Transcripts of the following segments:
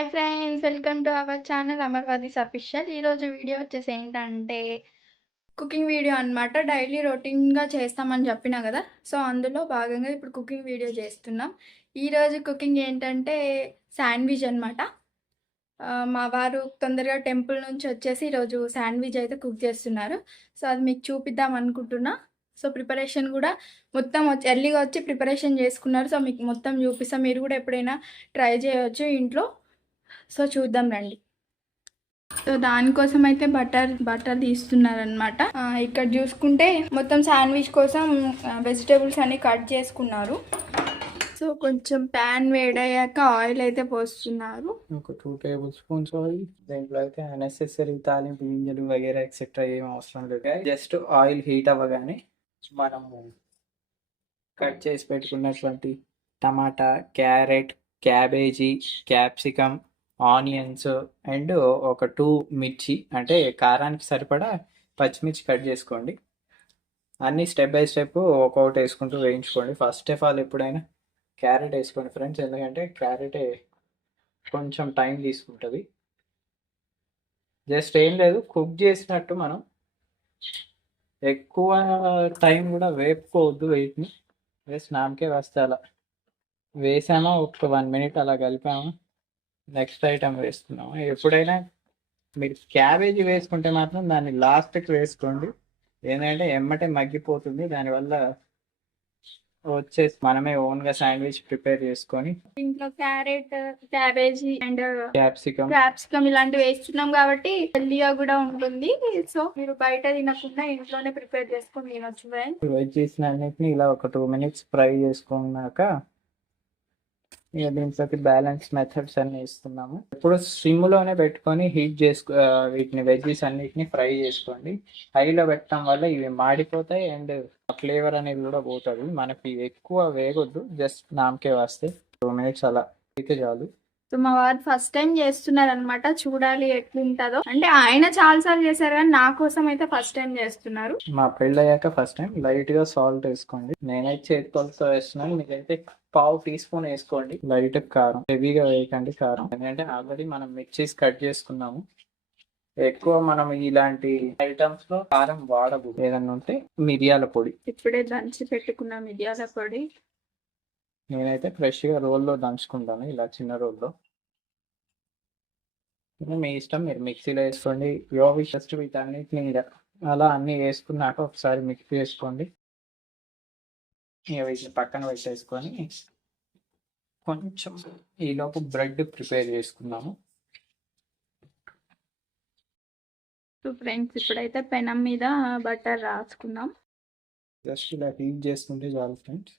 Hi friends! Welcome to our channel Amarvadis official. ఈరోజు video వచ్చేసి ఏంటంటే, కుకింగ్ వీడియో అనమాట. డైలీ రొటీన్‌గా చేస్తామని చెప్పినా కదా! సో, అందులో భాగంగా ఇప్పుడు కుకింగ్ వీడియో చేస్తున్నాం. ఈరోజు కుకింగ్ ఏంటంటే, శాండ్విచ్ అనమాట. మా వారు తొందరగా టెంపుల్ నుంచి వచ్చేసి ఈరోజు శాండ్విచ్ అయితే కుక్ చేస్తున్నారు. సో, అది మీకు చూపిద్దాం అనుకుంటున్నా. సో, ప్రిపరేషన్ కూడా మొత్తం ఎర్లీగా వచ్చి ప్రిపరేషన్ చేసుకున్నారు. సో, మీకు మొత్తం చూపిస్తా. మీరు కూడా ఎప్పుడైనా ట్రై చేయొచ్చు ఇంట్లో. సో చూద్దాం రండి. సో దానికోసం అయితే బటర్ తీస్తున్నారనమాట. ఇక్కడ చూసుకుంటే మొత్తం శాండ్విచ్ కోసం వెజిటేబుల్స్ అన్ని కట్ చేసుకున్నారు. సో కొంచెం ప్యాన్ వేడయ్యాక ఆయిల్ అయితే పోస్తున్నారు. ఒక 2 టేబుల్ స్పూన్స్ ఆయిల్. దీంట్లో అయితే అన్నెసెసరీ తాలింపు గింజలు వగైరా ఎక్సెట్రా ఏం అవసరం లేదు. జస్ట్ ఆయిల్ హీట్ అవ్వగానే మనము కట్ చేసి పెట్టుకున్నటువంటి tomato, carrot, cabbage, capsicum, onions and ఒక 2 మిర్చి, అంటే కారానికి సరిపడా పచ్చిమిర్చి కట్ చేసుకోండి. అన్నీ స్టెప్ బై స్టెప్ ఒక్కొక్కటి వేసుకుంటూ వేయించుకోండి. ఫస్ట్ ఆఫ్ ఆల్ ఎప్పుడైనా క్యారెట్ వేసుకోండి ఫ్రెండ్స్, ఎందుకంటే క్యారెటే కొంచెం టైం తీసుకుంటుంది. జస్ట్ ఏం లేదు, కుక్ చేసినట్టు మనం ఎక్కువ టైం కూడా వేపుకోవద్దు. వీటిని జస్ట్ నామకే వస్తే అలా వేసామా, ఒక 1 మినిట్ అలా కలిపామా, నెక్స్ట్ ఐటమ్ వేస్తున్నాము. ఎప్పుడైనా మీరు క్యాబేజీ వేసుకుంటే మాత్రం దాన్ని లాస్ట్కి వేసుకోండి, ఏంటంటే ఎమ్మటే మగ్గిపోతుంది. దానివల్ల వచ్చేసి మనమే ఓన్గా శాండ్విచ్ ప్రిపేర్ చేసుకొని ఇంట్లో క్యారెట్, క్యాబేజీ అండ్ క్యాప్సికమ్ ఇలాంటివి వేస్తున్నాం కాబట్టి హెల్దీగా కూడా ఉంటుంది. సో మీరు బయట తినకుండా ఇంట్లోనే ప్రిపేర్ చేసుకొని తినొచ్చు ఫ్రెండ్స్. వెజ్జీస్ అన్నిటిని ఇలా ఒక 2 మినిట్స్ ఫ్రై చేసుకున్నాక ఇక దీంట్లోకి బ్యాలెన్స్ మెథడ్స్ అన్ని ఇస్తున్నాము. ఇప్పుడు సిమ్లోనే పెట్టుకొని హీట్ చేసుకో, వీటిని వెజ్జీస్ అన్నిటిని ఫ్రై చేసుకోండి. హైలో పెట్టడం వల్ల ఇవి మాడిపోతాయి అండ్ ఫ్లేవర్ అనేది కూడా పోతుంది. మనకి ఎక్కువ వేగొద్దు, జస్ట్ నామకే వస్తే 2 మినిట్స్ అలా అయితే చాలు. సో మా వారు ఫస్ట్ టైం చేస్తున్నారు అనమాట. చూడాలి ఎట్లుంటుందో. అంటే ఆయన చాలా సార్లు చేశారు కానీ నా కోసం అయితే ఫస్ట్ టైం చేస్తున్నారు. మా పెళ్ళయ్యాక ఫస్ట్ టైం లైట్గా సాల్ట్ వేసుకోండి. నేనైతే చేతితో వేస్తున్నాను, మీకైతే పావు టీ స్పూన్ వేసుకోండి. లైట్ కారం, హెవీగా వేయకండి కారం, ఎందుకంటే ఆల్రెడీ మనం మిర్చీస్ కట్ చేసుకున్నాము. ఎక్కువ మనం ఇలాంటి ఐటమ్స్ లో కారం వాడదు. ఏదన్నా ఉంటే మిరియాల పొడి, ఇప్పుడే దంచి పెట్టుకున్న మిరియాల పొడి. నేనైతే ఫ్రెష్ గా రోల్లో దంచుకుంటాను, ఇలా చిన్న రోల్లో. మీ ఇష్టం, మీరు మిక్సీలో వేసుకోండి. జస్ట్ వీటన్నిటిని అలా అన్ని వేసుకున్నాక ఒకసారి మిక్స్ చేసుకోండి. వీటిని పక్కన పెట్టేసుకొని కొంచెం ఈలోపు బ్రెడ్ ప్రిపేర్ చేసుకున్నాము. సో ఫ్రెండ్స్ ఇప్పుడైతే పెనం మీద బటర్ రాసుకుందాం. జస్ట్ ఇలా హీట్ చేసుకుంటే చాలు ఫ్రెండ్స్.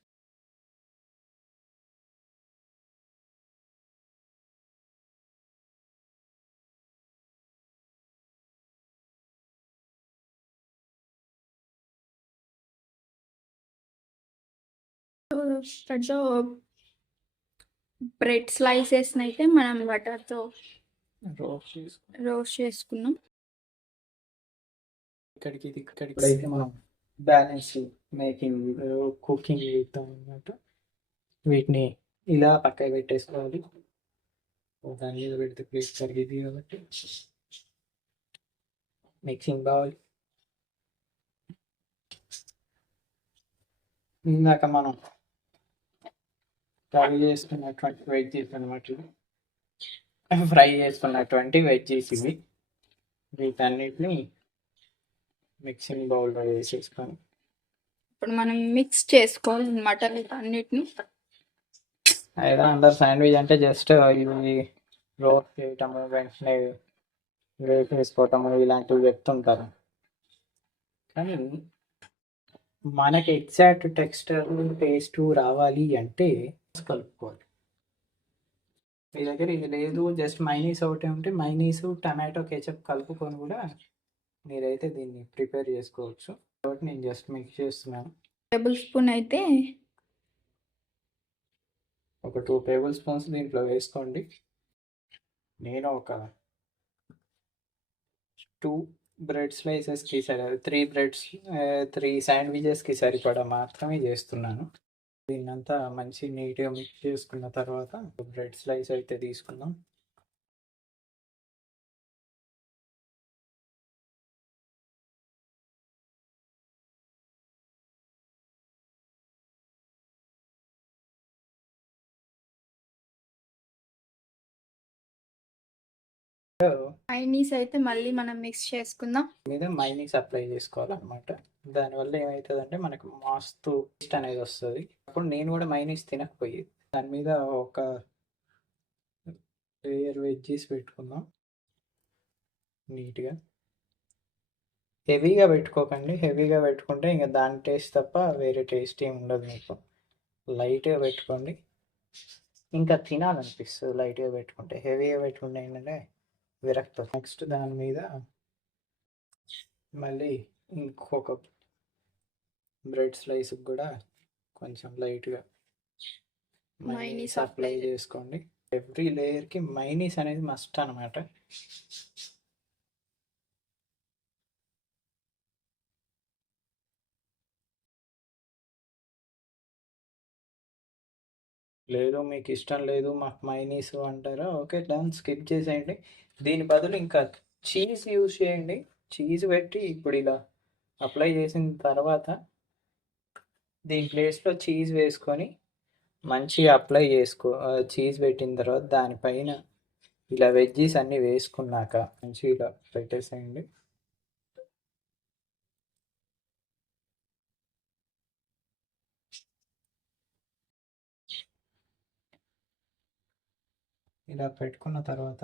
సో బ్రెడ్ స్లైసెస్ అయితే మనం బటర్తో రోస్ట్ చేసుకున్నాం. ఇక్కడికి అయితే మనం బ్యాలెన్స్ మేకింగ్ కుకింగ్ చేద్దాం అన్నమాట. వీటిని ఇలా పక్కకి పెట్టేసుకోవాలి. దాని మీద పెడితే ప్లేస్ కరిగింది కాబట్టి మిక్సింగ్ బౌల్. ఇందాక మనం ఫ్రై చేసుకున్నటువంటి వెజ్జీస్ అనమాట, ఫ్రై చేసుకున్నటువంటి వెజ్జీస్ ఇవి. వీటన్నిటిని మిక్సింగ్ బౌల్లో వేసేసుకొని ఇప్పుడు మనం మిక్స్ చేసుకోవాలి అనమాట వీటన్నిటిని. అయితే అందరు శాండ్విచ్ అంటే జస్ట్ ఇవి రోస్ట్ చేయటము, వెంటనే వేసుకోవటము ఇలాంటివి చెప్తుంటారు. కానీ మనకి ఎగ్జాక్ట్ టెక్స్చర్ టేస్ట్ రావాలి అంటే కలుపుకోవాలి. మీ దగ్గర ఇది లేదు, జస్ట్ మైనీస్ ఒకటి ఉంటే మైనీస్, టమాటో కెచప్ కలుపుకొని కూడా మీరైతే దీన్ని ప్రిపేర్ చేసుకోవచ్చు. కాబట్టి నేను జస్ట్ మిక్స్ చేస్తున్నాను. టేబుల్ స్పూన్ అయితే ఒక 2 టేబుల్ స్పూన్స్ దీంట్లో వేసుకోండి. నేను ఒక 2 బ్రెడ్ స్లైసెస్కి సరే 3 శాండ్విచెస్కి సరిపడా మాత్రమే చేస్తున్నాను. దీన్నంతా మంచి నీట్గా మిక్స్ చేసుకున్న తర్వాత బ్రెడ్ స్లైస్ అయితే తీసుకుందాం. మైనీస్ అయితే మళ్ళీ మనం మిక్స్ చేసుకుందాం. మీద మైనీస్ అప్లై చేసుకోవాలన్నమాట. దానివల్ల ఏమవుతుందంటే మనకు మస్తు టేస్ట్ అనేది వస్తుంది. అప్పుడు నేను కూడా మైనీస్ తినకపోయేది. దాని మీద ఒక లేయర్ వెజ్జీస్ పెట్టుకుందాం నీట్గా. హెవీగా పెట్టుకోకండి, హెవీగా పెట్టుకుంటే ఇంకా దాని టేస్ట్ తప్ప వేరే టేస్ట్ ఏమి ఉండదు మీకు. లైట్గా పెట్టుకోండి, ఇంకా తినాలనిపిస్తుంది లైట్గా పెట్టుకుంటే. హెవీగా పెట్టుకుంటే ఏంటంటే విరక్తి. నెక్స్ట్ దాని మీద మళ్ళీ ఇంకొక బ్రెడ్ స్లైస్ కూడా కొంచెం లైట్గా మైనీస్ అప్లై చేసుకోండి. ఎవ్రీ లేయర్కి మైనీస్ అనేది మస్ట్ అనమాట. లేదు మీకు ఇష్టం లేదు మాకు మైనీస్ అంటారా, ఓకే డన్, స్కిప్ చేసేయండి. దీని బదులు ఇంకా చీజ్ యూజ్ చేయండి. చీజ్ పెట్టి ఇప్పుడు ఇలా అప్లై చేసిన తర్వాత దీని ప్లేస్లో చీజ్ వేసుకొని మంచిగా అప్లై చేసుకో. చీజ్ పెట్టిన తర్వాత దానిపైన ఇలా వెజ్జీస్ అన్నీ వేసుకున్నాక మంచిగా ఇలా పెట్టేసేయండి. ఇలా పెట్టుకున్న తర్వాత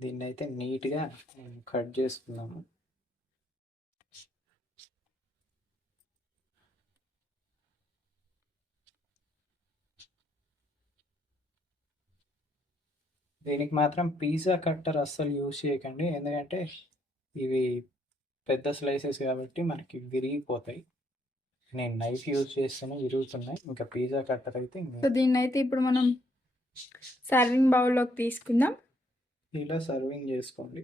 దీన్ని అయితే నీట్గా కట్ చేసుకుందాము. దీనికి మాత్రం పిజ్జా కట్టర్ అస్సలు యూజ్ చేయకండి, ఎందుకంటే ఇవి పెద్ద స్లైసెస్ కాబట్టి మనకి విరిగిపోతాయి. నేను నైఫ్ యూజ్ చేస్తేనే విరుగుతున్నాయి, ఇంకా పిజ్జా కట్టర్ అయితే సో దీన్ని అయితే ఇప్పుడు మనం సర్వింగ్ బౌల్లోకి తీసుకుందాం. ఇలా సర్వింగ్ చేసుకోండి.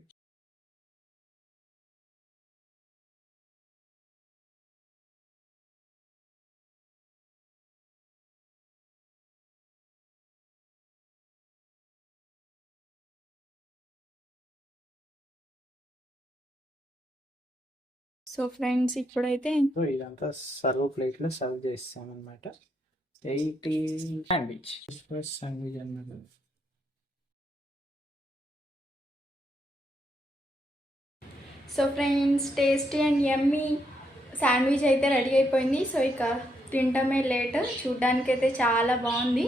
సో ఫ్రెండ్స్ ఇప్పుడైతే సో ఇదంతా సర్వ్ ప్లేట్లో సర్వ్ చేస్తామన్నమాట. 80 శాండ్విచ్ శాండ్విచ్ అన్నమాట. So friends tasty and yummy sandwich అయితే రెడీ అయిపోయింది. సో ఇక తింటమే లేట్. చూడ్డానికైతే చాలా బాగుంది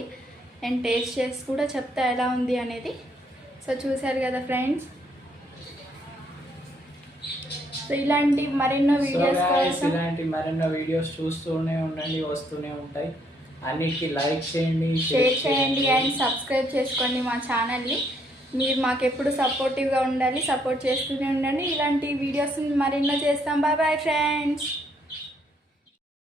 అండ్ టేస్ట్ చేసి కూడా చెప్తా ఎలా ఉంది అనేది. సో చూసారు కదా ఫ్రెండ్స్. సో ఇలాంటి మరెన్నో వీడియోస్ చూస్తూనే ఉండండి, వస్తూనే ఉంటాయి. అన్నిటికీ లైక్ చేయండి, షేర్ చేయండి అండ్ సబ్స్క్రైబ్ చేసుకోండి మా ఛానల్ని. మీరు మాకు ఎప్పుడు సపోర్టివ్గా ఉండాలి, సపోర్ట్ చేస్తూనే ఉండండి. ఇలాంటి వీడియోస్ మరెన్నో చేస్తాం. Bye bye friends.